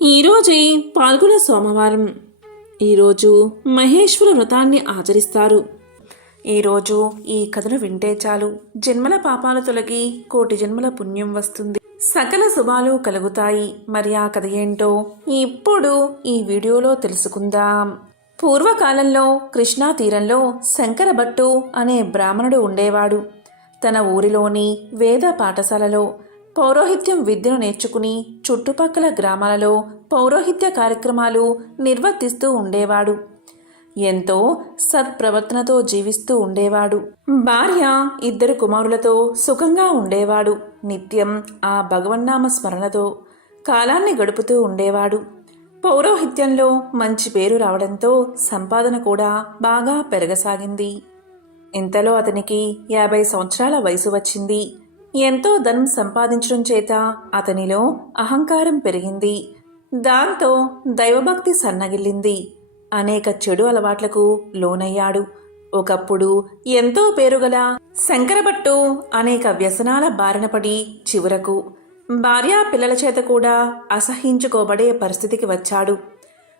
ఈరోజే పాల్గొన సోమవారం. ఈరోజు మహేశ్వర వ్రతాన్ని ఆచరిస్తారు. ఈరోజు ఈ కథను వింటే చాలు జన్మల పాపాలు తొలగి కోటి జన్మల పుణ్యం వస్తుంది, సకల శుభాలు కలుగుతాయి. మరి ఆ కథ ఏంటో ఇప్పుడు ఈ వీడియోలో తెలుసుకుందాం. పూర్వకాలంలో కృష్ణా తీరంలో శంకరభట్టు అనే బ్రాహ్మణుడు ఉండేవాడు. తన ఊరిలోని వేద పాఠశాలలో పౌరోహిత్యం విద్యను నేర్చుకుని చుట్టుపక్కల గ్రామాలలో పౌరోహిత్య కార్యక్రమాలు నిర్వర్తిస్తూ ఉండేవాడు. ఎంతో సత్ప్రవర్తనతో జీవిస్తూ ఉండేవాడు. భార్య, 2 కుమారులతో సుఖంగా ఉండేవాడు. నిత్యం ఆ భగవన్నామ స్మరణతో కాలాన్ని గడుపుతూ ఉండేవాడు. పౌరోహిత్యంలో మంచి పేరు రావడంతో సంపాదన కూడా బాగా పెరగసాగింది. ఇంతలో అతనికి 50 సంవత్సరాల వయసు వచ్చింది. ఎంతో ధనం సంపాదించడం చేత అతనిలో అహంకారం పెరిగింది. దాంతో దైవభక్తి సన్నగిల్లింది. అనేక చెడు అలవాట్లకు లోనయ్యాడు. ఒకప్పుడు ఎంతో పేరుగల శంకరభట్టు అనేక వ్యసనాల బారిన పడి చివరకు భార్యా పిల్లల చేత కూడా అసహించుకోబడే పరిస్థితికి వచ్చాడు.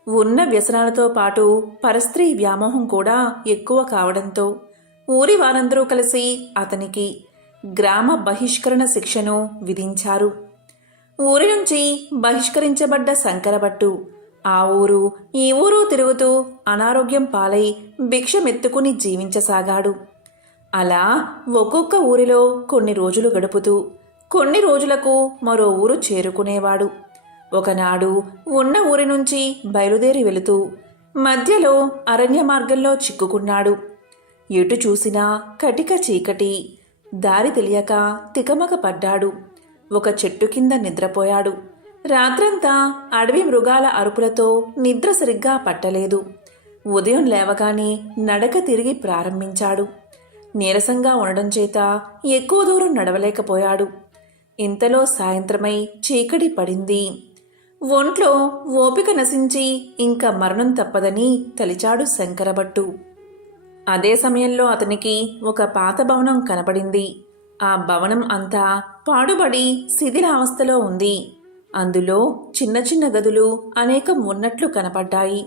ఉన్న వ్యసనాలతో పాటు పరస్త్రీ వ్యామోహం కూడా ఎక్కువ కావడంతో ఊరి వారందరూ కలిసి అతనికి గ్రామ బహిష్కరణ శిక్షను విధించారు. ఊరి నుంచి బహిష్కరించబడ్డ శంకరభట్టు ఆ ఊరు ఈ ఊరు తిరుగుతూ అనారోగ్యం పాలై భిక్షమెత్తుకుని జీవించసాగాడు. అలా ఒక్కొక్క ఊరిలో కొన్ని రోజులు గడుపుతూ కొన్ని రోజులకు మరో ఊరు చేరుకునేవాడు. ఒకనాడు ఉన్న ఊరి నుంచి బయలుదేరి వెళుతూ మధ్యలో అరణ్య మార్గంలో చిక్కుకున్నాడు. ఎటు చూసినా కటిక చీకటి. దారి తెలియక తికమక పడ్డాడు. ఒక చెట్టు కింద నిద్రపోయాడు. రాత్రంతా అడవి మృగాల అరుపులతో నిద్ర సరిగ్గా పట్టలేదు. ఉదయం లేవగానే నడక తిరిగి ప్రారంభించాడు. నీరసంగా ఉండడం చేత ఎక్కువ దూరం నడవలేకపోయాడు. ఇంతలో సాయంత్రమై చీకటి పడింది. ఒంట్లో ఓపిక నశించి ఇంకా మరణం తప్పదని తలిచాడు శంకరభట్టు. అదే సమయంలో అతనికి ఒక పాత భవనం కనపడింది. ఆ భవనం అంతా పాడుబడి శిథిలావస్థలో ఉంది. అందులో చిన్న చిన్న గదులు అనేకం ఉన్నట్లు కనపడ్డాయి.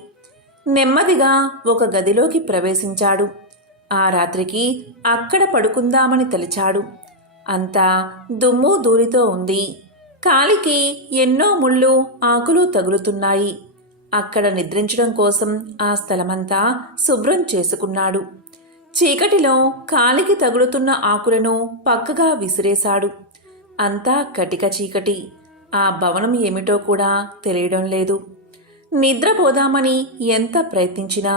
నెమ్మదిగా ఒక గదిలోకి ప్రవేశించాడు. ఆ రాత్రికి అక్కడ పడుకుందామని తలిచాడు. అంతా దుమ్ము ధూళితో ఉంది. కాలికి ఎన్నో ముళ్ళు ఆకులు తగులుతున్నాయి. అక్కడ నిద్రించడం కోసం ఆ స్థలమంతా శుభ్రం చేసుకున్నాడు. చీకటిలో కాలికి తగులుతున్న ఆకులను పక్కగా విసిరేశాడు. అంతా కటిక చీకటి. ఆ భవనం ఏమిటో కూడా తెలియడం లేదు. నిద్రపోదామని ఎంత ప్రయత్నించినా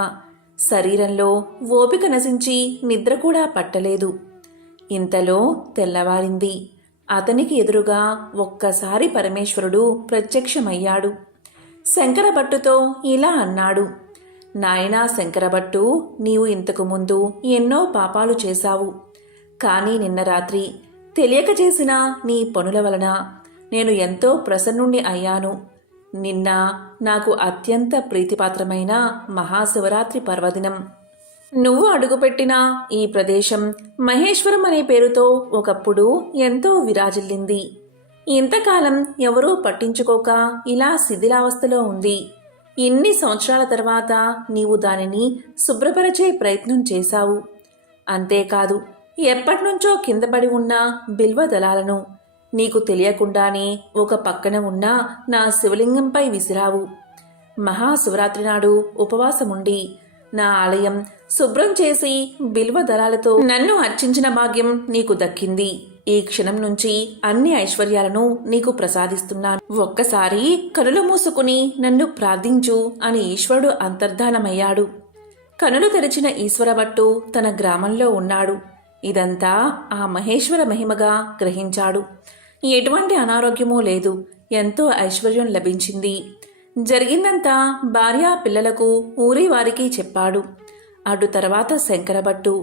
శరీరంలో ఓపిక నశించి నిద్ర కూడా పట్టలేదు. ఇంతలో తెల్లవారింది. అతనికి ఎదురుగా ఒక్కసారి పరమేశ్వరుడు ప్రత్యక్షమయ్యాడు. శంకరభట్టుతో ఇలా అన్నాడు, నాయనా శంకరభట్టు, నీవు ఇంతకు ముందు ఎన్నో పాపాలు చేశావు. కానీ నిన్న రాత్రి తెలియక చేసిన నీ పనుల వలన నేను ఎంతో ప్రసన్నుణ్ణి అయ్యాను. నిన్న నాకు అత్యంత ప్రీతిపాత్రమైన మహాశివరాత్రి పర్వదినం. నువ్వు అడుగుపెట్టిన ఈ ప్రదేశం మహేశ్వరం అనే పేరుతో ఒకప్పుడు ఎంతో విరాజిల్లింది. ఇంతకాలం ఎవరూ పట్టించుకోక ఇలా శిథిలావస్థలో ఉంది. ఇన్ని సంవత్సరాల తర్వాత నీవు దానిని శుభ్రపరిచే ప్రయత్నం చేశావు. అంతేకాదు, ఎప్పటినుంచో కిందపడి ఉన్న బిల్వ దళాలను నీకు తెలియకుండానే ఒక పక్కన ఉన్న నా శివలింగంపై విసిరావు. మహాశివరాత్రి నాడు ఉపవాసముండి నా ఆలయం శుభ్రం చేసి బిల్వ దళాలతో నన్ను అర్చించిన భాగ్యం నీకు దక్కింది. ఈ క్షణం నుంచి అన్ని ఐశ్వర్యాలను నీకు ప్రసాదిస్తున్నాను. ఒక్కసారి కనులు మూసుకుని నన్ను ప్రార్థించు అని ఈశ్వరుడు అంతర్ధానమయ్యాడు. కనులు తెరిచిన ఈశ్వరభట్టు తన గ్రామంలో ఉన్నాడు. ఇదంతా ఆ మహేశ్వర మహిమగా గ్రహించాడు. ఎటువంటి అనారోగ్యమూ లేదు. ఎంతో ఐశ్వర్యం లభించింది. జరిగిందంతా భార్యా పిల్లలకు ఊరి వారికి చెప్పాడు. అటు తర్వాత శంకరభట్టు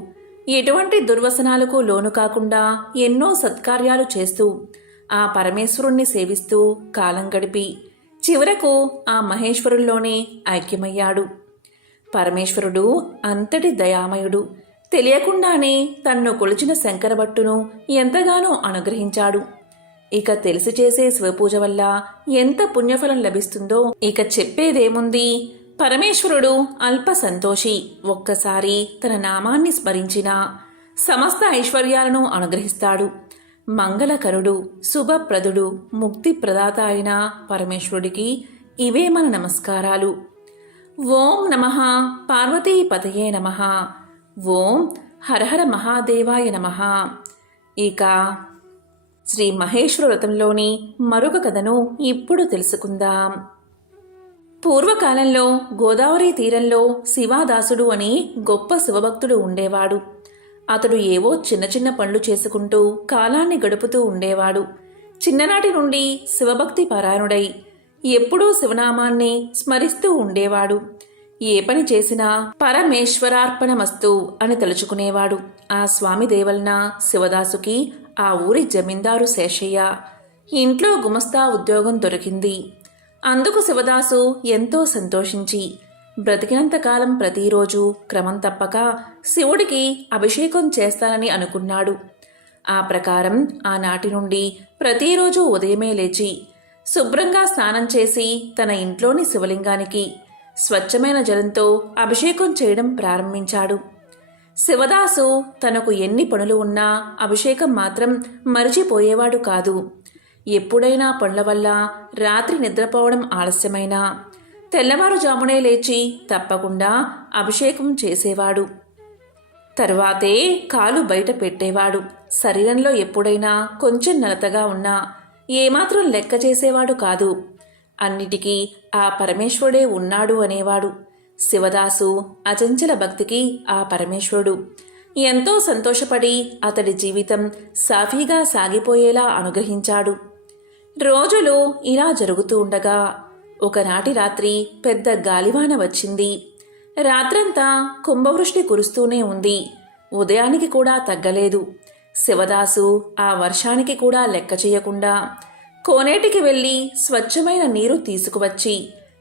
ఎటువంటి దుర్వసనాలకు లోను కాకుండా ఎన్నో సత్కార్యాలు చేస్తూ ఆ పరమేశ్వరుణ్ణి సేవిస్తూ కాలం గడిపి చివరకు ఆ మహేశ్వరుల్లోనే ఐక్యమయ్యాడు. పరమేశ్వరుడు అంతటి దయామయుడు. తెలియకుండానే తన్ను కొలిచిన శంకరభట్టును ఎంతగానో అనుగ్రహించాడు. ఇక తెలిసి చేసే శివపూజ వల్ల ఎంత పుణ్యఫలం లభిస్తుందో ఇక చెప్పేదేముంది. పరమేశ్వరుడు అల్ప సంతోషి. ఒక్కసారి తన నామాన్ని స్మరించిన సమస్త ఐశ్వర్యాలను అనుగ్రహిస్తాడు. మంగళకరుడు, శుభప్రదుడు, ముక్తి ప్రదాత అయిన పరమేశ్వరుడికి ఇవే మన నమస్కారాలు. ఓం నమః పార్వతీపతయే నమః. ఓం హరహర మహాదేవాయ నమః. ఇక శ్రీ మహేశ్వర వ్రతంలోని మరొక కథను ఇప్పుడు తెలుసుకుందాం. పూర్వకాలంలో గోదావరి తీరంలో శివాదాసుడు అని గొప్ప శివభక్తుడు ఉండేవాడు. అతడు ఏవో చిన్న చిన్న పనులు చేసుకుంటూ కాలాన్ని గడుపుతూ ఉండేవాడు. చిన్ననాటి నుండి శివభక్తి పరాయణుడై ఎప్పుడూ శివనామాన్ని స్మరిస్తూ ఉండేవాడు. ఏ పని చేసినా పరమేశ్వరార్పణమస్తు అని తలుచుకునేవాడు. ఆ స్వామి దేవలన శివదాసుకి ఆ ఊరి జమీందారు శేషయ్య ఇంట్లో గుమస్తా ఉద్యోగం దొరికింది. అందుకు శివదాసు ఎంతో సంతోషించి బ్రతికినంతకాలం ప్రతిరోజు క్రమం తప్పక శివుడికి అభిషేకం చేస్తానని అనుకున్నాడు. ఆ ప్రకారం ఆనాటి నుండి ప్రతిరోజు ఉదయమే లేచి శుభ్రంగా స్నానం చేసి తన ఇంట్లోని శివలింగానికి స్వచ్ఛమైన జలంతో అభిషేకం చేయడం ప్రారంభించాడు. శివదాసు తనకు ఎన్ని పనులు ఉన్నా అభిషేకం మాత్రం మరిచిపోయేవాడు కాదు. ఎప్పుడైనా పనుల వల్ల రాత్రి నిద్రపోవడం ఆలస్యమైనా తెల్లవారుజామునే లేచి తప్పకుండా అభిషేకం చేసేవాడు. తరువాతే కాలు బయట పెట్టేవాడు. శరీరంలో ఎప్పుడైనా కొంచెం నలతగా ఉన్నా ఏమాత్రం లెక్క చేసేవాడు కాదు. అన్నిటికీ ఆ పరమేశ్వరుడే ఉన్నాడు అనేవాడు. శివదాసు అచంచల భక్తికి ఆ పరమేశ్వరుడు ఎంతో సంతోషపడి అతడి జీవితం సాఫీగా సాగిపోయేలా అనుగ్రహించాడు. రోజులు ఇలా జరుగుతూ ఉండగా ఒకనాటి రాత్రి పెద్ద గాలివాన వచ్చింది. రాత్రంతా కుంభవృష్టి కురుస్తూనే ఉంది. ఉదయానికి కూడా తగ్గలేదు. శివదాసు ఆ వర్షానికి కూడా లెక్క చేయకుండా కోనేటికి వెళ్ళి స్వచ్ఛమైన నీరు తీసుకువచ్చి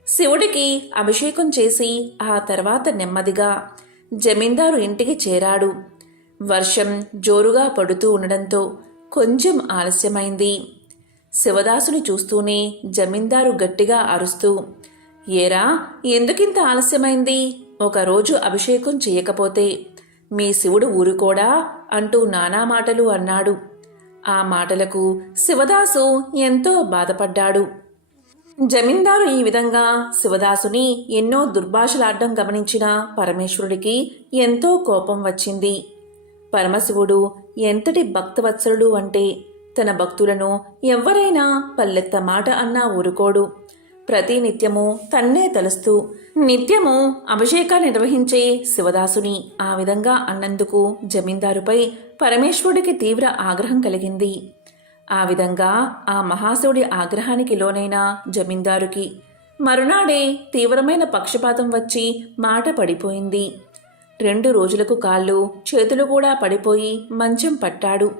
శివుడికి అభిషేకం చేసి ఆ తర్వాత నెమ్మదిగా జమీందారు ఇంటికి చేరాడు. వర్షం జోరుగా పడుతూ ఉండడంతో కొంచెం ఆలస్యమైంది. శివదాసుని చూస్తూనే జమీందారు గట్టిగా అరుస్తూ, ఏరా, ఎందుకింత ఆలస్యమైంది? ఒకరోజు అభిషేకం చేయకపోతే మీ శివుడు ఊరుకోడా అంటూ నానా మాటలు అన్నాడు. ఆ మాటలకు శివదాసు ఎంతో బాధపడ్డాడు. జమీందారు ఈ విధంగా శివదాసుని ఎన్నో దుర్భాషలాడ్డం గమనించిన పరమేశ్వరుడికి ఎంతో కోపం వచ్చింది. పరమశివుడు ఎంతటి భక్తవత్సలుడు అంటే తన భక్తులను ఎవ్వరైనా పల్లెత్త మాట అన్నా ఊరుకోడు. ప్రతినిత్యము తన్నే తలుస్తూ నిత్యము అభిషేకాన్ని నిర్వహించే శివదాసుని ఆ విధంగా అన్నందుకు జమీందారుపై పరమేశ్వరుడికి తీవ్ర ఆగ్రహం కలిగింది. ఆ విధంగా ఆ మహాశివుడి ఆగ్రహానికి లోనైన జమీందారుకి మరునాడే తీవ్రమైన పక్షపాతం వచ్చి మాట పడిపోయింది. 2 రోజులకు కాళ్ళు చేతులు కూడా పడిపోయి మంచం పట్టాడు.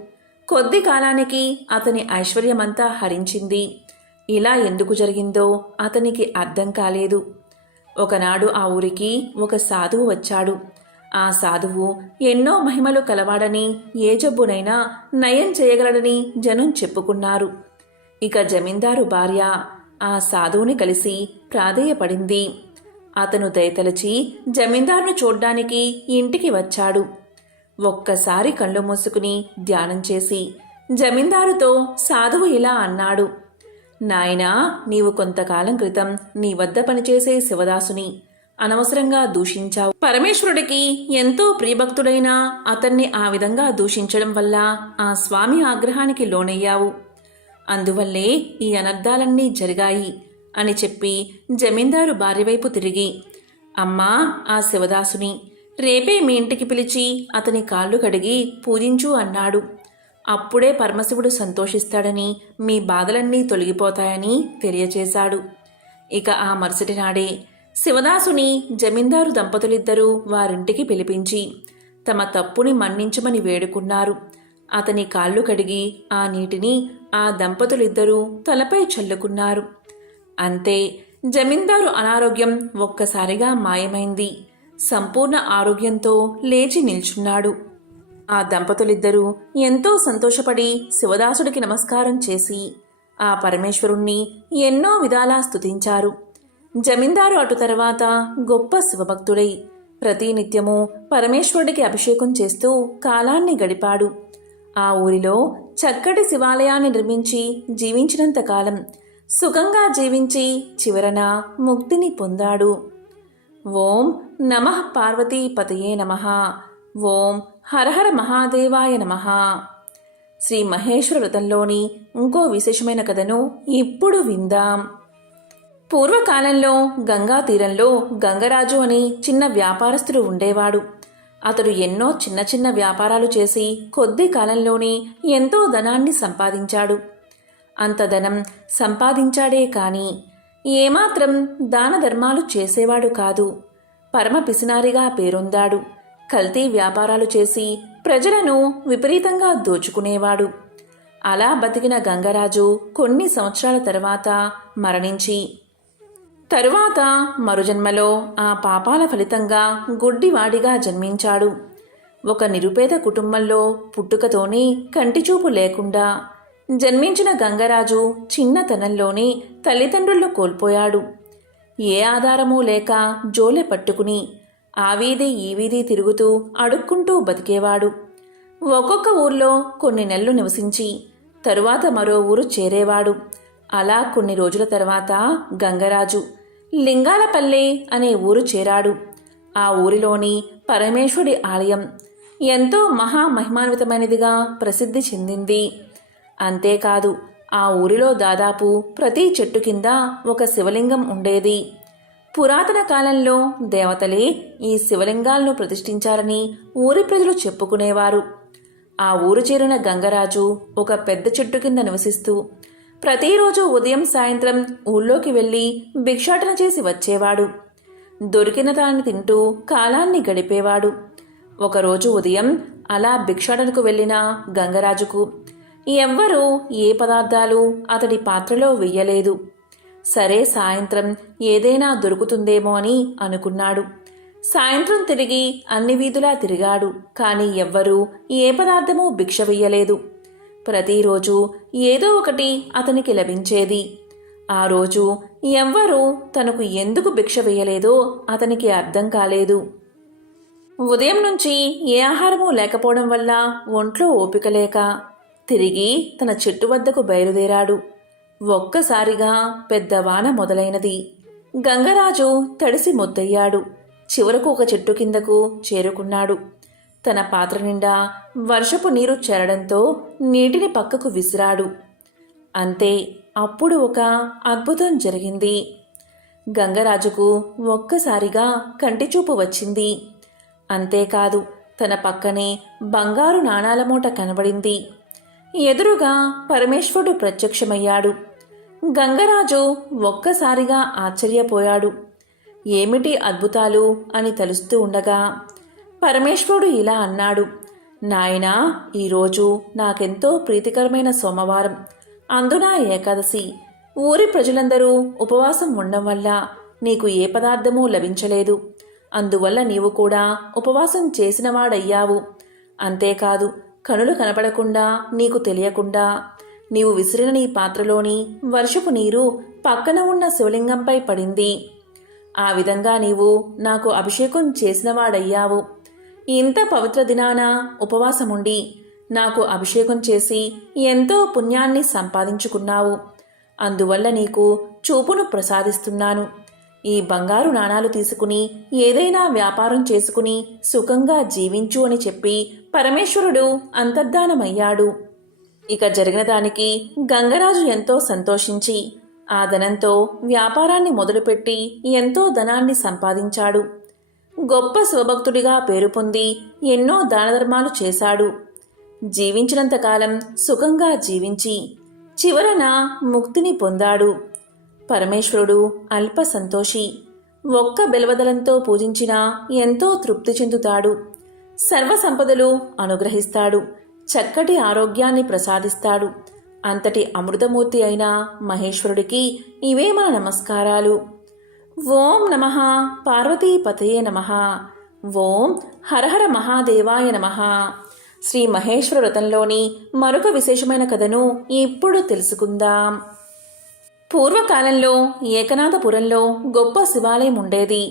కొద్ది కాలానికి అతని ఐశ్వర్యమంతా హరించింది. ఇలా ఎందుకు జరిగిందో అతనికి అర్థం కాలేదు. ఒకనాడు ఆ ఊరికి ఒక సాధువు వచ్చాడు. ఆ సాధువు ఎన్నో మహిమలు కలవాడని, ఏ జబ్బునైనా నయం చేయగలడని జనం చెప్పుకున్నారు. ఇక జమీందారు భార్య ఆ సాధువుని కలిసి ప్రాధేయపడింది. అతను దయతలచి జమీందారును చూడ్డానికి ఇంటికి వచ్చాడు. ఒక్కసారి కళ్ళు మూసుకుని ధ్యానం చేసి జమీందారుతో సాధువు ఇలా అన్నాడు, నాయనా, నీవు కొంతకాలం క్రితం నీ వద్ద పనిచేసే శివదాసుని అనవసరంగా దూషించావు. పరమేశ్వరుడికి ఎంతో ప్రియభక్తుడైన అతన్ని ఆ విధంగా దూషించడం వల్ల ఆ స్వామి ఆగ్రహానికి లోనయ్యావు. అందువల్లే ఈ అనర్థాలన్నీ జరిగాయి అని చెప్పి జమీందారు భార్య వైపు తిరిగి, అమ్మా, ఆ శివదాసుని రేపే మీ ఇంటికి పిలిచి అతని కాళ్ళు కడిగి పూజించు అన్నాడు. అప్పుడే పరమశివుడు సంతోషిస్తాడని, మీ బాధలన్నీ తొలగిపోతాయని తెలియచేశాడు. ఇక ఆ మరుసటి నాడే శివదాసుని జమీందారు దంపతులిద్దరూ వారింటికి పిలిపించి తమ తప్పుని మన్నించమని వేడుకున్నారు. అతని కాళ్ళు కడిగి ఆ నీటిని ఆ దంపతులిద్దరూ తలపై చల్లుకున్నారు. అంతే, జమీందారు అనారోగ్యం ఒక్కసారిగా మాయమైంది. సంపూర్ణ ఆరోగ్యంతో లేచి నిల్చున్నాడు. ఆ దంపతులిద్దరూ ఎంతో సంతోషపడి శివదాసుడికి నమస్కారం చేసి ఆ పరమేశ్వరుణ్ణి ఎన్నో విధాలా స్తుతించారు. జమీందారు అటు తర్వాత గొప్ప శివభక్తుడై ప్రతినిత్యము పరమేశ్వరుడికి అభిషేకం చేస్తూ కాలాన్ని గడిపాడు. ఆ ఊరిలో చక్కటి శివాలయాన్ని నిర్మించి జీవించినంతకాలం సుఖంగా జీవించి చివరన ముక్తిని పొందాడు. ఓం నమః పార్వతీపతయే నమః. ఓం హరహర మహాదేవాయ నమః. శ్రీ మహేశ్వర వ్రతంలోని ఇంకో విశేషమైన కథను ఇప్పుడు విందాం. పూర్వకాలంలో గంగా తీరంలో గంగరాజు అని చిన్న వ్యాపారస్తుడు ఉండేవాడు. అతడు ఎన్నో చిన్న చిన్న వ్యాపారాలు చేసి కొద్ది కాలంలోనే ఎంతో ధనాన్ని సంపాదించాడు. అంత ధనం సంపాదించాడే కాని ఏమాత్రం దాన ధర్మాలు చేసేవాడు కాదు. పరమ పిసినారిగా పేరొందాడు. కల్తీ వ్యాపారాలు చేసి ప్రజలను విపరీతంగా దోచుకునేవాడు. అలా బతికిన గంగరాజు కొన్ని సంవత్సరాల తర్వాత మరణించి తరువాత మరుజన్మలో ఆ పాపాల ఫలితంగా గుడ్డివాడిగా జన్మించాడు. ఒక నిరుపేద కుటుంబంలో పుట్టుకతోనే కంటిచూపు లేకుండా జన్మించిన గంగరాజు చిన్నతనంలోనే తల్లిదండ్రులను కోల్పోయాడు. ఏ ఆధారమూ లేక జోలె పట్టుకుని ఆ వీధి ఈ వీధి తిరుగుతూ అడుక్కుంటూ బతికేవాడు. ఒక్కొక్క ఊర్లో కొన్ని నెలలు నివసించి తరువాత మరో ఊరు చేరేవాడు. అలా కొన్ని రోజుల తర్వాత గంగరాజు లింగాలపల్లె అనే ఊరు చేరాడు. ఆ ఊరిలోని పరమేశ్వరుడి ఆలయం ఎంతో మహామహిమాన్వితమైనదిగా ప్రసిద్ధి చెందింది. అంతేకాదు ఆ ఊరిలో దాదాపు ప్రతి చెట్టు కింద ఒక శివలింగం ఉండేది. పురాతన కాలంలో దేవతలే ఈ శివలింగాలను ప్రతిష్ఠించారని ఊరి ప్రజలు చెప్పుకునేవారు. ఆ ఊరు చేరిన గంగరాజు ఒక పెద్ద చెట్టు కింద నివసిస్తూ ప్రతిరోజు ఉదయం సాయంత్రం ఊళ్ళోకి వెళ్ళి భిక్షాటన చేసి వచ్చేవాడు. దొరికిన దాన్ని తింటూ కాలాన్ని గడిపేవాడు. ఒకరోజు ఉదయం అలా భిక్షాటనకు వెళ్ళిన గంగరాజుకు ఎవ్వరూ ఏ పదార్థాలు అతడి పాత్రలో వెయ్యలేదు. సరే సాయంత్రం ఏదైనా దొరుకుతుందేమో అని అనుకున్నాడు. సాయంత్రం తిరిగి అన్ని వీధులా తిరిగాడు. కాని ఎవ్వరూ ఏ పదార్థమూ భిక్ష వెయ్యలేదు. ప్రతిరోజు ఏదో ఒకటి అతనికి లభించేది. ఆ రోజు ఎవ్వరూ తనకు ఎందుకు భిక్ష వేయలేదో అతనికి అర్థం కాలేదు. ఉదయం నుంచి ఏ ఆహారమూ లేకపోవడం వల్ల ఒంట్లో ఓపిక లేక తిరిగి తన చెట్టు వద్దకు బయలుదేరాడు. ఒక్కసారిగా పెద్ద వాన మొదలైనది. గంగరాజు తడిసి మొద్దయ్యాడు. చివరకు ఒక చెట్టు కిందకు చేరుకున్నాడు. తన పాత్ర నిండా వర్షపు నీరు చేరడంతో నీటిని పక్కకు విసిరాడు. అంతే, అప్పుడు ఒక అద్భుతం జరిగింది. గంగరాజుకు ఒక్కసారిగా కంటిచూపు వచ్చింది. అంతేకాదు తన పక్కనే బంగారు నాణాల మూట కనబడింది. ఎదురుగా పరమేశ్వరుడు ప్రత్యక్షమయ్యాడు. గంగరాజు ఒక్కసారిగా ఆశ్చర్యపోయాడు. ఏమిటి అద్భుతాలు అని తలుస్తూ ఉండగా పరమేశ్వరుడు ఇలా అన్నాడు, నాయనా, ఈరోజు నాకెంతో ప్రీతికరమైన సోమవారం, అందున ఏకాదశి. ఊరి ప్రజలందరూ ఉపవాసం ఉండడం వల్ల నీకు ఏ పదార్థమూ లభించలేదు. అందువల్ల నీవు కూడా ఉపవాసం చేసినవాడయ్యావు. అంతేకాదు కనులు కనపడకుండా నీకు తెలియకుండా నీవు విసిరిన నీ పాత్రలోని వర్షపు నీరు పక్కన ఉన్న శివలింగంపై పడింది. ఆ విధంగా నీవు నాకు అభిషేకం చేసినవాడయ్యావు. ఇంత పవిత్ర దినాన ఉపవాసముండి నాకు అభిషేకం చేసి ఎంతో పుణ్యాన్ని సంపాదించుకున్నావు. అందువల్ల నీకు చూపును ప్రసాదిస్తున్నాను. ఈ బంగారు నాణాలు తీసుకుని ఏదైనా వ్యాపారం చేసుకుని సుఖంగా జీవించు అని చెప్పి పరమేశ్వరుడు అంతర్ధానమయ్యాడు. ఇక జరిగిన దానికి గంగరాజు ఎంతో సంతోషించి ఆ ధనంతో వ్యాపారాన్ని మొదలుపెట్టి ఎంతో ధనాన్ని సంపాదించాడు. గొప్ప శివభక్తుడిగా పేరు పొంది ఎన్నో దానధర్మాలు చేశాడు. జీవించినంతకాలం సుఖంగా జీవించి చివరన ముక్తిని పొందాడు. పరమేశ్వరుడు అల్ప సంతోషి. ఒక్క బెలవదలంతో పూజించినా ఎంతో తృప్తి చెందుతాడు. సర్వసంపదలు అనుగ్రహిస్తాడు. చక్కటి ఆరోగ్యాన్ని ప్రసాదిస్తాడు. అంతటి అమృతమూర్తి అయిన మహేశ్వరుడికి ఇవే మన నమస్కారాలు. ఓం నమః పార్వతీపతయే నమః. ఓం హరహర మహాదేవాయ నమః. శ్రీ మహేశ్వర వ్రతంలోని మరొక విశేషమైన కథను ఇప్పుడు తెలుసుకుందాం. పూర్వకాలంలో ఏకనాథపురంలో గొప్ప శివాలయం ఉండేది.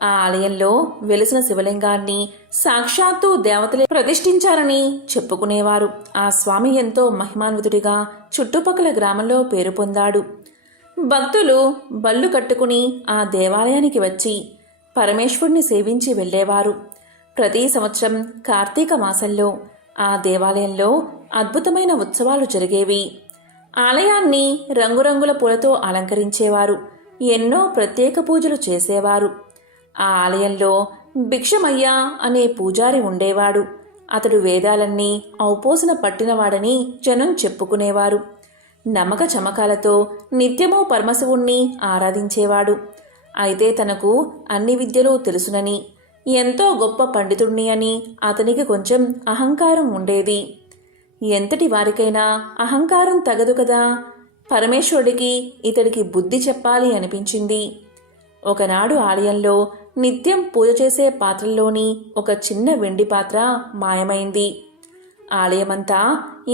ఆ ఆలయంలో వెలిసిన శివలింగాన్ని సాక్షాత్తు దేవతలే ప్రతిష్ఠించారని చెప్పుకునేవారు. ఆ స్వామి ఎంతో మహిమాన్వితుడిగా చుట్టుపక్కల గ్రామంలో పేరు పొందాడు. భక్తులు బళ్ళు కట్టుకుని ఆ దేవాలయానికి వచ్చి పరమేశ్వరుని సేవించి వెళ్ళేవారు. ప్రతి సంవత్సరం కార్తీక మాసంలో ఆ దేవాలయంలో అద్భుతమైన ఉత్సవాలు జరిగేవి. ఆలయాన్ని రంగురంగుల పూలతో అలంకరించేవారు. ఎన్నో ప్రత్యేక పూజలు చేసేవారు. ఆ ఆలయంలో భిక్షమయ్య అనే పూజారి ఉండేవాడు. అతడు వేదాలన్నీ ఔపోసన పట్టినవాడని జనం చెప్పుకునేవారు. నమ్మక చమకాలతో నిత్యమూ పరమశివుణ్ణి ఆరాధించేవాడు. అయితే తనకు అన్ని విద్యలు తెలుసునని, ఎంతో గొప్ప పండితుణ్ణి అని అతనికి కొంచెం అహంకారం ఉండేది. ఎంతటి వారికైనా అహంకారం తగదు కదా. పరమేశ్వరుడికి ఇతడికి బుద్ధి చెప్పాలి అనిపించింది. ఒకనాడు ఆలయంలో నిత్యం పూజ చేసే పాత్రల్లోని ఒక చిన్న వెండి పాత్ర మాయమైంది. ఆలయమంతా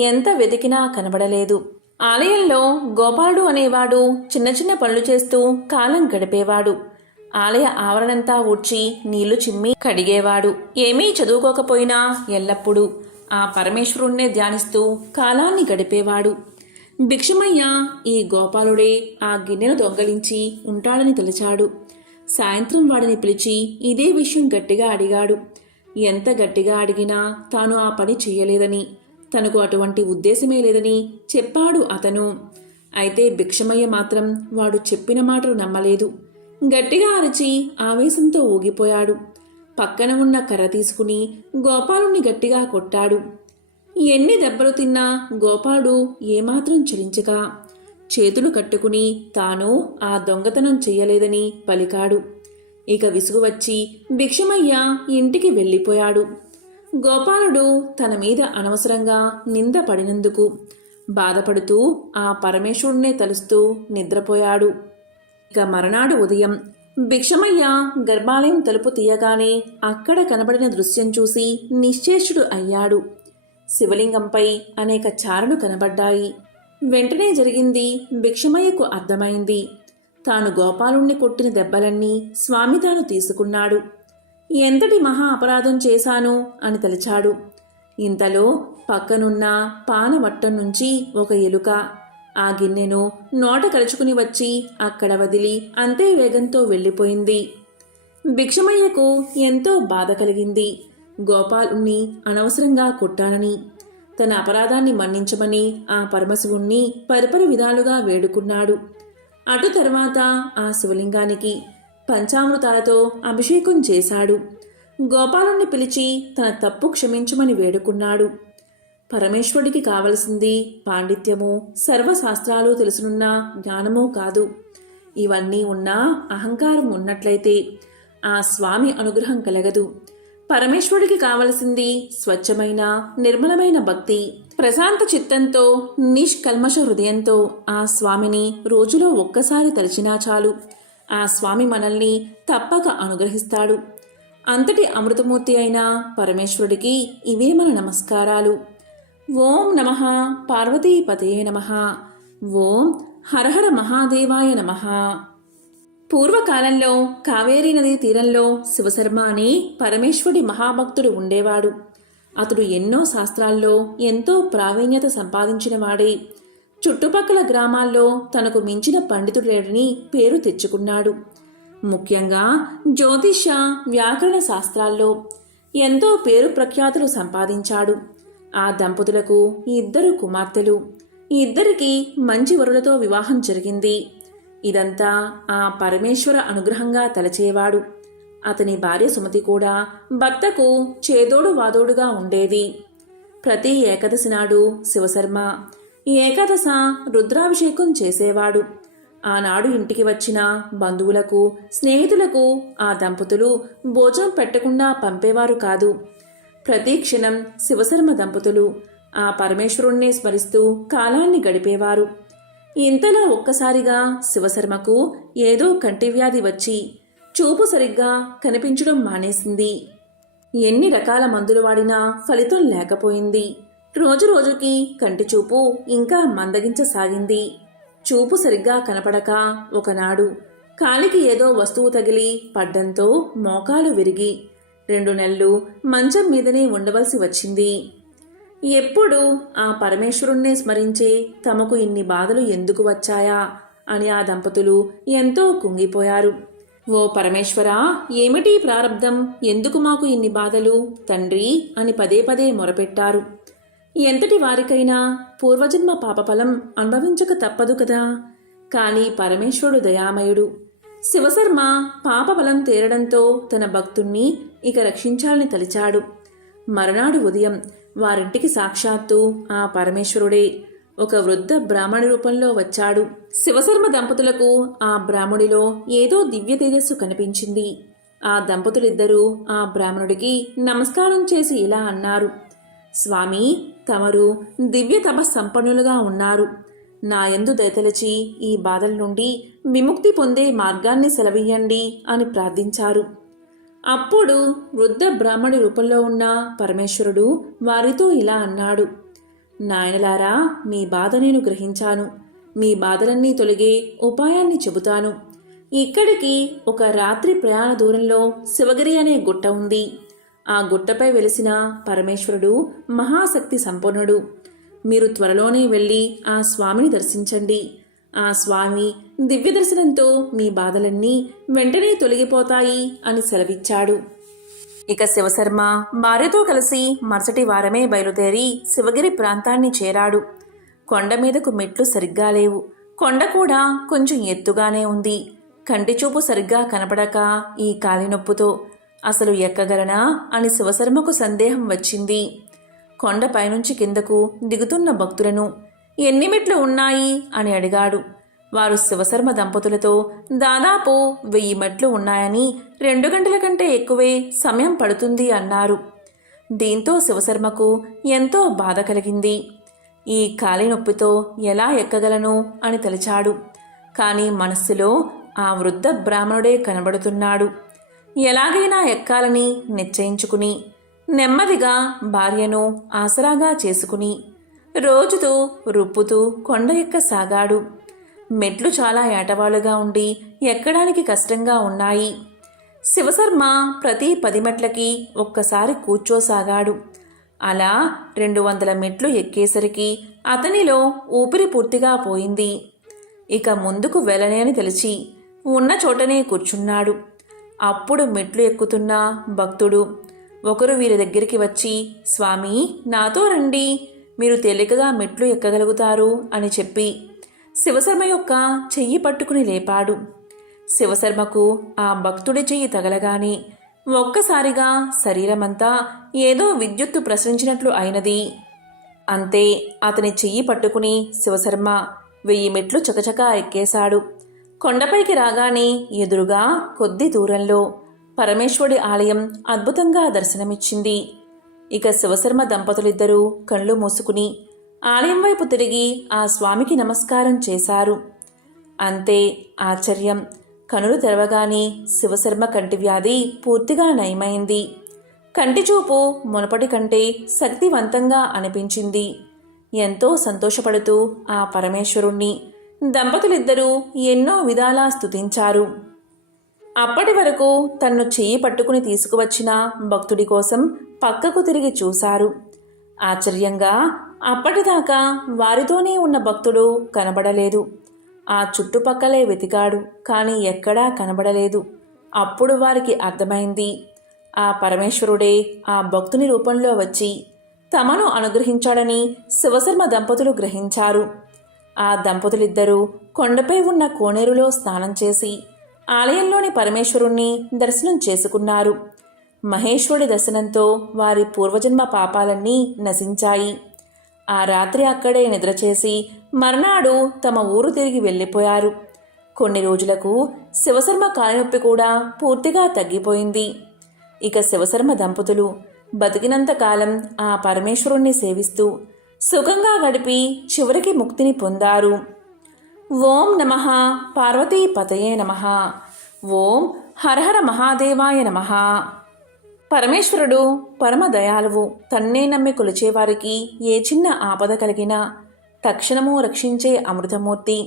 ఎంత వెతికినా కనబడలేదు. ఆలయంలో గోపాలుడు అనేవాడు చిన్న చిన్న పనులు చేస్తూ కాలం గడిపేవాడు. ఆలయ ఆవరణంతా ఊడ్చి నీళ్లు చిమ్మి కడిగేవాడు. ఏమీ చదువుకోకపోయినా ఎల్లప్పుడూ ఆ పరమేశ్వరుణ్ణే ధ్యానిస్తూ కాలాన్ని గడిపేవాడు. భిక్షమయ్య ఈ గోపాలుడే ఆ గిన్నెను దొంగలించి ఉంటాడని తలచాడు. సాయంత్రం వాడిని పిలిచి ఇదే విషయం గట్టిగా అడిగాడు. ఎంత గట్టిగా అడిగినా తాను ఆ పని చెయ్యలేదని, తనకు అటువంటి ఉద్దేశమే లేదని చెప్పాడు అతను. అయితే భిక్షమయ్య మాత్రం వాడు చెప్పిన మాటలు నమ్మలేదు. గట్టిగా అరిచి ఆవేశంతో ఊగిపోయాడు. పక్కన ఉన్న కర్ర తీసుకుని గోపాలుణ్ణి గట్టిగా కొట్టాడు. ఎన్ని దెబ్బలు తిన్నా గోపాలుడు ఏమాత్రం చలించక చేతులు కట్టుకుని తాను ఆ దొంగతనం చెయ్యలేదని పలికాడు. ఇక విసుగు వచ్చి భిక్షమయ్య ఇంటికి వెళ్ళిపోయాడు. గోపాలుడు తన మీద అనవసరంగా నింద పడినందుకు బాధపడుతూ ఆ పరమేశ్వరుణ్ణే తలుస్తూ నిద్రపోయాడు. ఇక మరునాడు ఉదయం భిక్షమయ్య గర్భాలయం తలుపు తీయగానే అక్కడ కనబడిన దృశ్యం చూసి నిశ్చేష్టుడు అయ్యాడు. శివలింగంపై అనేక చారలు కనబడ్డాయి. వెంటనే జరిగింది భిక్షమయ్యకు అర్థమైంది. తాను గోపాలుణ్ణి కొట్టిన దెబ్బలన్నీ స్వామి తాను తీసుకున్నాడు. ఎంతటి మహా అపరాధం చేశాను అని తలిచాడు. ఇంతలో పక్కనున్న పానవట్టం నుంచి ఒక ఎలుక ఆ గిన్నెను నోట కలుచుకుని వచ్చి అక్కడ వదిలి అంతే వేగంతో వెళ్ళిపోయింది. భిక్షమయ్యకు ఎంతో బాధ కలిగింది. గోపాలుణ్ణి అనవసరంగా కొట్టానని, తన అపరాధాన్ని మన్నించమని ఆ పరమశివుణ్ణి పరిపరి విధాలుగా వేడుకున్నాడు. అటు తర్వాత ఆ శివలింగానికి పంచామృతాలతో అభిషేకం చేశాడు. గోపాలుణ్ణి పిలిచి తన తప్పు క్షమించమని వేడుకున్నాడు. పరమేశ్వరుడికి కావలసింది పాండిత్యము, సర్వశాస్త్రాలు తెలుసునున్న జ్ఞానమూ కాదు. ఇవన్నీ ఉన్నా అహంకారం ఉన్నట్లయితే ఆ స్వామి అనుగ్రహం కలగదు. పరమేశ్వరుడికి కావలసింది స్వచ్ఛమైన నిర్మలమైన భక్తి. ప్రశాంత చిత్తంతో నిష్కల్మష హృదయంతో ఆ స్వామిని రోజులో ఒక్కసారి తలిచినా చాలు. ఆ స్వామి మనల్ని తప్పక అనుగ్రహిస్తాడు. అంతటి అమృతమూర్తి అయిన పరమేశ్వరుడికి ఇవే మన నమస్కారాలు. ఓం నమః పార్వతీపతయే నమః. ఓం హరహర మహాదేవాయ నమః. పూర్వకాలంలో కావేరీ నదీ తీరంలో శివశర్మ అని పరమేశ్వరుడి మహాభక్తుడు ఉండేవాడు. అతడు ఎన్నో శాస్త్రాల్లో ఎంతో ప్రావీణ్యత సంపాదించినవాడే. చుట్టుపక్కల గ్రామాల్లో తనకు మించిన పండితుడేడని పేరు తెచ్చుకున్నాడు. ముఖ్యంగా జ్యోతిష, వ్యాకరణ శాస్త్రాల్లో ఎంతో పేరు ప్రఖ్యాతులు సంపాదించాడు. ఆ దంపతులకు 2 కుమార్తెలు. ఇద్దరికి మంచి వరులతో వివాహం జరిగింది. ఇదంతా ఆ పరమేశ్వర అనుగ్రహంగా తలచేవాడు. అతని భార్య సుమతి కూడా భర్తకు చేదోడు వాదోడుగా ఉండేది. ప్రతి ఏకాదశి నాడు శివశర్మ ఏకాదశ రుద్రాభిషేకం చేసేవాడు. ఆనాడు ఇంటికి వచ్చిన బంధువులకు, స్నేహితులకు ఆ దంపతులు భోజనం పెట్టకుండా పంపేవారు కాదు. ప్రతి క్షణం శివశర్మ దంపతులు ఆ పరమేశ్వరుణ్ణి స్మరిస్తూ కాలాన్ని గడిపేవారు. ఇంతలో ఒక్కసారిగా శివశర్మకు ఏదో కంటివ్యాధి వచ్చి చూపు సరిగ్గా కనిపించడం మానేసింది. ఎన్ని రకాల మందులు వాడినా ఫలితం లేకపోయింది. రోజురోజుకి కంటి చూపు ఇంకా మందగించసాగింది. చూపు సరిగ్గా కనపడక ఒకనాడు కాలికి ఏదో వస్తువు తగిలి పడ్డంతో మోకాలు విరిగి 2 నెలలు మంచం మీదనే ఉండవలసి వచ్చింది. ఎప్పుడు ఆ పరమేశ్వరుణ్ణే స్మరించే తమకు ఇన్ని బాధలు ఎందుకు వచ్చాయా అని ఆ దంపతులు ఎంతో కుంగిపోయారు. ఓ పరమేశ్వరా, ఏమిటి ప్రారబ్ధం? ఎందుకు మాకు ఇన్ని బాధలు తండ్రి అని పదే పదే మొరపెట్టారు. ఎంతటి వారికైనా పూర్వజన్మ పాపఫలం అనుభవించక తప్పదు కదా. కాని పరమేశ్వరుడు దయామయుడు. శివశర్మ పాపఫలం తీరడంతో తన భక్తుణ్ణి ఇక రక్షించాలని తలిచాడు. మరునాడు ఉదయం వారింటికి సాక్షాత్తు ఆ పరమేశ్వరుడే ఒక వృద్ధ బ్రాహ్మణి రూపంలో వచ్చాడు. శివశర్మ దంపతులకు ఆ బ్రాహ్మణుడిలో ఏదో దివ్య తేజస్సు కనిపించింది. ఆ దంపతులిద్దరూ ఆ బ్రాహ్మణుడికి నమస్కారం చేసి ఇలా అన్నారు: స్వామి, తమరు దివ్య తపస్సంపన్నులుగా ఉన్నారు. నాయందు దయతలచి ఈ బాధల నుండి విముక్తి పొందే మార్గాన్ని సెలవియ్యండి అని ప్రార్థించారు. అప్పుడు వృద్ధ బ్రాహ్మణి రూపంలో ఉన్న పరమేశ్వరుడు వారితో ఇలా అన్నాడు: నాయనలారా, మీ బాధ నేను గ్రహించాను. మీ బాధలన్నీ తొలగే ఉపాయాన్ని చెబుతాను. ఇక్కడికి ఒక రాత్రి ప్రయాణ దూరంలో శివగిరి అనే గుట్ట ఉంది. ఆ గుట్టపై వెలిసిన పరమేశ్వరుడు మహాశక్తి సంపన్నుడు. మీరు త్వరలోనే వెళ్ళి ఆ స్వామిని దర్శించండి. ఆ స్వామి దివ్య దర్శనంతో మీ బాధలన్నీ వెంటనే తొలగిపోతాయి అని సెలవిచ్చాడు. ఇక శివశర్మ భార్యతో కలిసి మరుసటి వారమే బయలుదేరి శివగిరి ప్రాంతాన్ని చేరాడు. కొండ మీదకు మెట్లు సరిగ్గా లేవు. కొండ కూడా కొంచెం ఎత్తుగానే ఉంది. కంటి చూపు సరిగ్గా కనపడక ఈ కాలినొప్పుతో అసలు ఎక్కగలనా అని శివశర్మకు సందేహం వచ్చింది. కొండ పైనుంచి కిందకు దిగుతున్న భక్తులను ఎన్ని మెట్లు ఉన్నాయి అని అడిగాడు. వారు శివశర్మ దంపతులతో దాదాపు 1000 మెట్లు ఉన్నాయని 2 గంటల కంటే ఎక్కువే సమయం పడుతుంది అన్నారు. దీంతో శివశర్మకు ఎంతో బాధ కలిగింది. ఈ కాలి నొప్పితో ఎలా ఎక్కగలను అని తలిచాడు. కానీ మనస్సులో ఆ వృద్ధ బ్రాహ్మణుడే కనబడుతున్నాడు. ఎలాగైనా ఎక్కాలని నిశ్చయించుకుని నెమ్మదిగా భార్యను ఆసరాగా చేసుకుని రోజుతో రుప్పుతూ కొండ ఎక్కసాగాడు. మెట్లు చాలా ఏటవాలుగా ఉండి ఎక్కడానికి కష్టంగా ఉన్నాయి. శివశర్మ ప్రతి 10 మెట్లకి ఒక్కసారి కూర్చోసాగాడు. అలా 200 మెట్లు ఎక్కేసరికి అతనిలో ఊపిరి పూర్తిగా పోయింది. ఇక ముందుకు వెళ్ళలేని తెలిసి ఉన్న చోటనే కూర్చున్నాడు. అప్పుడు మెట్లు ఎక్కుతున్న భక్తుడు ఒకరు వీరి దగ్గరికి వచ్చి, స్వామి, నాతో రండి, మీరు తేలికగా మెట్లు ఎక్కగలుగుతారు అని చెప్పి శివశర్మ యొక్క చెయ్యి పట్టుకుని లేపాడు. శివశర్మకు ఆ భక్తుడి చెయ్యి తగలగానే ఒక్కసారిగా శరీరమంతా ఏదో విద్యుత్తు ప్రసరించినట్లు అయినది. అంతే, అతని చెయ్యి పట్టుకుని శివశర్మ 1000 మెట్లు చకచకా ఎక్కేశాడు. కొండపైకి రాగానే ఎదురుగా కొద్ది దూరంలో పరమేశ్వరుడి ఆలయం అద్భుతంగా దర్శనమిచ్చింది. ఇక శివశర్మ దంపతులిద్దరూ కళ్ళు మూసుకుని ఆలయం వైపు తిరిగి ఆ స్వామికి నమస్కారం చేశారు. అంతే, ఆశ్చర్యం! కనులు తెరవగానే శివశర్మ కంటి వ్యాధి పూర్తిగా నయమైంది. కంటిచూపు మునపటి కంటే శక్తివంతంగా అనిపించింది. ఎంతో సంతోషపడుతూ ఆ పరమేశ్వరుణ్ణి దంపతులిద్దరూ ఎన్నో విధాలా స్తుతించారు. అప్పటి వరకు తన్ను చెయ్యి పట్టుకుని తీసుకువచ్చిన భక్తుడి కోసం పక్కకు తిరిగి చూశారు. ఆశ్చర్యంగా అప్పటిదాకా వారితోనే ఉన్న భక్తుడు కనబడలేదు. ఆ చుట్టుపక్కలే వెతికాడు, కానీ ఎక్కడా కనబడలేదు. అప్పుడు వారికి అర్థమైంది, ఆ పరమేశ్వరుడే ఆ భక్తుని రూపంలో వచ్చి తమను అనుగ్రహించాడని శివశర్మ దంపతులు గ్రహించారు. ఆ దంపతులిద్దరూ కొండపై ఉన్న కోనేరులో స్నానం చేసి ఆలయంలోని పరమేశ్వరుణ్ణి దర్శనం చేసుకున్నారు. మహేశ్వరుడి దర్శనంతో వారి పూర్వజన్మ పాపాలన్నీ నశించాయి. ఆ రాత్రి అక్కడే నిద్రచేసి మర్నాడు తమ ఊరు తిరిగి వెళ్ళిపోయారు. కొన్ని రోజులకు శివశర్మ కాలినొప్పి కూడా పూర్తిగా తగ్గిపోయింది. ఇక శివశర్మ దంపతులు బతికినంతకాలం ఆ పరమేశ్వరుణ్ణి సేవిస్తూ సుఖంగా గడిపి చివరికి ముక్తిని పొందారు. ఓం నమః పార్వతీపతయే నమః. ఓం హరహర మహాదేవాయ నమః. పరమేశ్వరుడు పరమ దయాళువు. తన్నే నమ్మి కొలిచేవారికి ఏ చిన్న ఆపద కలిగినా తక్షణము రక్షించే అమృతమూర్తి.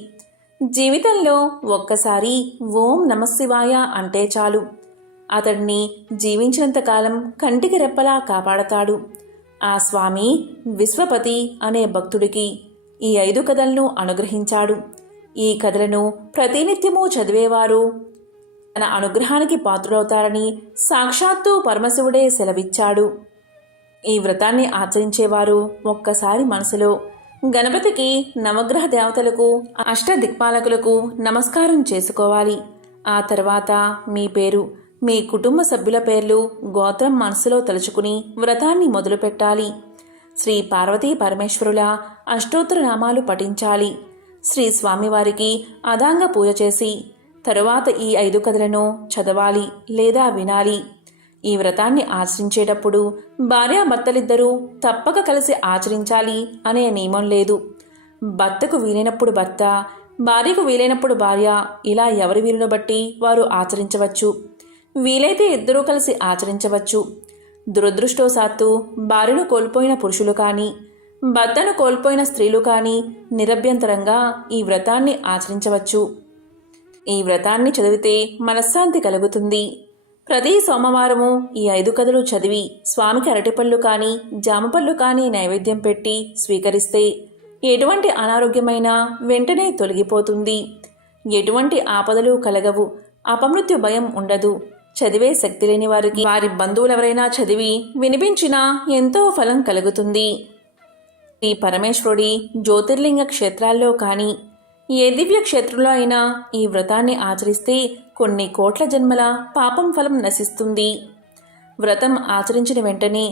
జీవితంలో ఒక్కసారి ఓం నమశివాయ అంటే చాలు, అతడిని జీవించినంతకాలం కంటికి రెప్పలా కాపాడతాడు. ఆ స్వామి విశ్వపతి అనే భక్తుడికి ఈ 5 కథలను అనుగ్రహించాడు. ఈ కథలను ప్రతినిత్యము చదివేవారు తన అనుగ్రహానికి పాత్రులవుతారని సాక్షాత్తు పరమశివుడే సెలవిచ్చాడు. ఈ వ్రతాన్ని ఆచరించేవారు ఒక్కసారి మనసులో గణపతికి, నవగ్రహ దేవతలకు, అష్టదిక్పాలకులకు నమస్కారం చేసుకోవాలి. ఆ తర్వాత మీ పేరు, మీ కుటుంబ సభ్యుల పేర్లు, గోత్రం మనసులో తలుచుకుని వ్రతాన్ని మొదలుపెట్టాలి. శ్రీ పార్వతీ పరమేశ్వరుల అష్టోత్తర నామాలు పఠించాలి. శ్రీ స్వామివారికి అదాంగ పూజ చేసి తరువాత ఈ 5 కథలను చదవాలి లేదా వినాలి. ఈ వ్రతాన్ని ఆచరించేటప్పుడు భార్యాభర్తలిద్దరూ తప్పక కలిసి ఆచరించాలి అనే నియమం లేదు. భర్తకు వీలైనప్పుడు భర్త, భార్యకు వీలైనప్పుడు భార్య, ఇలా ఎవరి వీలును బట్టి వారు ఆచరించవచ్చు. వీలైతే ఇద్దరూ కలిసి ఆచరించవచ్చు. దురదృష్టవశాత్తు భార్యను కోల్పోయిన పురుషులు కానీ, భర్తను కోల్పోయిన స్త్రీలు కానీ నిరభ్యంతరంగా ఈ వ్రతాన్ని ఆచరించవచ్చు. ఈ వ్రతాన్ని చదివితే మనశ్శాంతి కలుగుతుంది. ప్రతి సోమవారము ఈ 5 కథలు చదివి స్వామికి అరటిపళ్ళు కానీ, జామపళ్ళు కానీ నైవేద్యం పెట్టి స్వీకరిస్తే ఎటువంటి అనారోగ్యమైనా వెంటనే తొలగిపోతుంది. ఎటువంటి ఆపదలు కలగవు. అపమృత్యు భయం ఉండదు. చదివే శక్తి లేని వారికి వారి బంధువులెవరైనా చదివి వినిపించినా ఎంతో ఫలం కలుగుతుంది. ఈ పరమేశ్వరుడి జ్యోతిర్లింగ క్షేత్రాల్లో కానీ ఏ దివ్య క్షేత్రంలో అయినా ఈ వ్రతాన్ని ఆచరిస్తే కొన్ని కోట్ల జన్మల పాపం ఫలం నశిస్తుంది. వ్రతం ఆచరించిన వెంటనే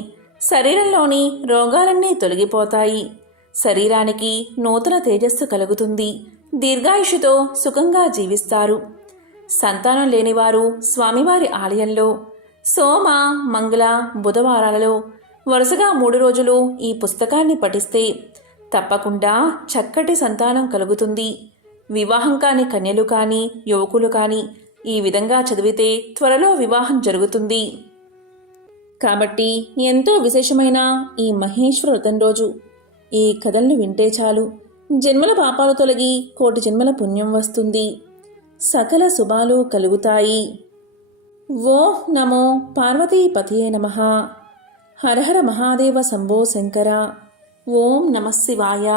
శరీరంలోని రోగాలన్నీ తొలగిపోతాయి. శరీరానికి నూతన తేజస్సు కలుగుతుంది. దీర్ఘాయుషుతో సుఖంగా జీవిస్తారు. సంతానం లేనివారు స్వామివారి ఆలయంలో సోమ, మంగళ, బుధవారాలలో వరుసగా 3 రోజులు ఈ పుస్తకాన్ని పఠిస్తే తప్పకుండా చక్కటి సంతానం కలుగుతుంది. వివాహం కాని కన్యలు కానీ, యువకులు కానీ ఈ విధంగా చదివితే త్వరలో వివాహం జరుగుతుంది. కాబట్టి ఎంతో విశేషమైన ఈ మహేశ్వర వ్రతం రోజు ఈ కథలను వింటే చాలు, జన్మల పాపాలు తొలగి కోటి జన్మల పుణ్యం వస్తుంది. సకల శుభాలు కలుగుతాయి. ఓం నమో పార్వతీపతియే నమః. హర హర మహాదేవ శంభో శంకర. ఓం నమః శివాయ.